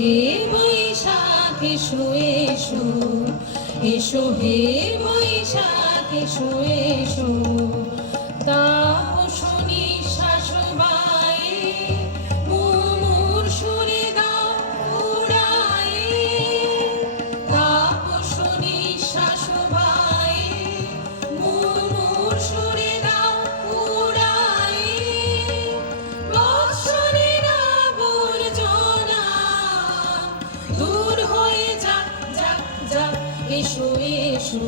হে বৈশাখ এসো এসো এসো হে বৈশাখ এসো এসো তাপসনী শাসবায়ে মুমুর সুরে দাও উড়ায়ে তাপসনী শাসবায়ে মুমুর সুরে দাও উড়ায়ে বৎসরের আবর্জনা দূর হয়ে যাক যাক যাক এসো এসো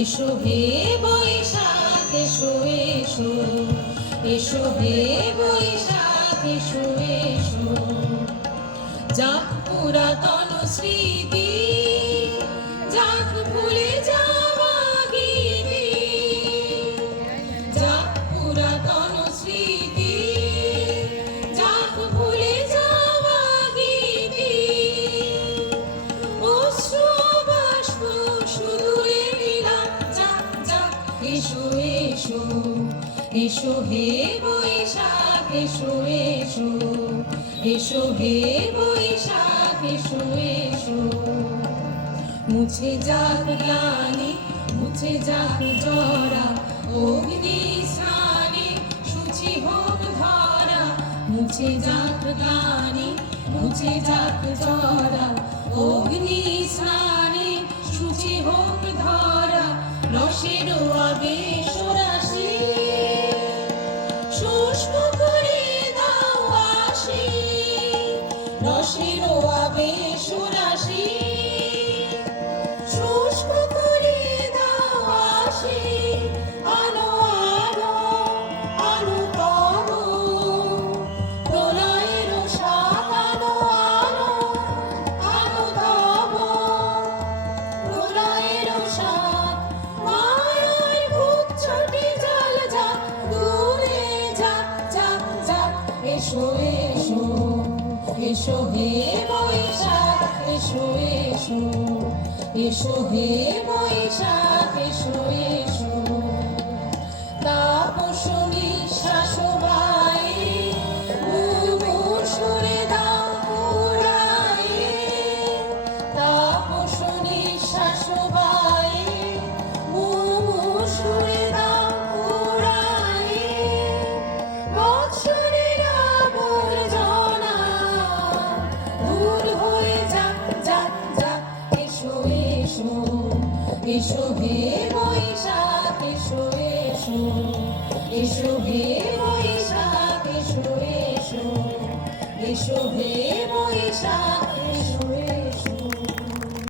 এসো হে বৈশাখ এসো এসো এসো হে বৈশাখ এসো এসো যাক পুরাতন স্মৃতি যাক ভুলে যাওয়া গীতি যাক পুরাতন স্মৃতি যাক ভুলে যাওয়া গীতি অশ্রু বাষ্প সুদূরে বিলাপ যাক যাক এসো এসো এসো হে বৈশাখ এসো এসো এসো হে বৈশাখ এসো এসো মুছে যাক গ্লানি মুছে যাক জরা অগ্নি স্নানে শুচি হোক ধরা মুছে যাক গ্লানি মুছে যাক জরা অগ্নি স্নানে শুচি হোক ধরা রসের আবেশ রাশি শুষ্ক করে দাও আসি রসের আবেশ রাশি শুষ্ক করে দাও আসি আলো আলো আলো তব প্রলয়ের সাত আলো আলো আলো তব প্রলয়ের সাত মায়ার ভূত ছুটে জল যাক দূরে যাক যাক যাক এসো এসো এসো হে বৈশাখ এসো এসো এসো হে বৈশাখ এসো এসো তাপসনী শাসবায়ে মুমুর সুরে দাও উড়ায়ে তাপসনী শাসবায়ে মুমুর সুরে দাও উড়ায়ে বৎসরের আবর্জনা দূর হয়ে যাক যাক যাক এসো এসো এসো হে বৈশাখ এসো এসো এসো হে বৈশাখ এসো এসো এসো হে বৈশাখ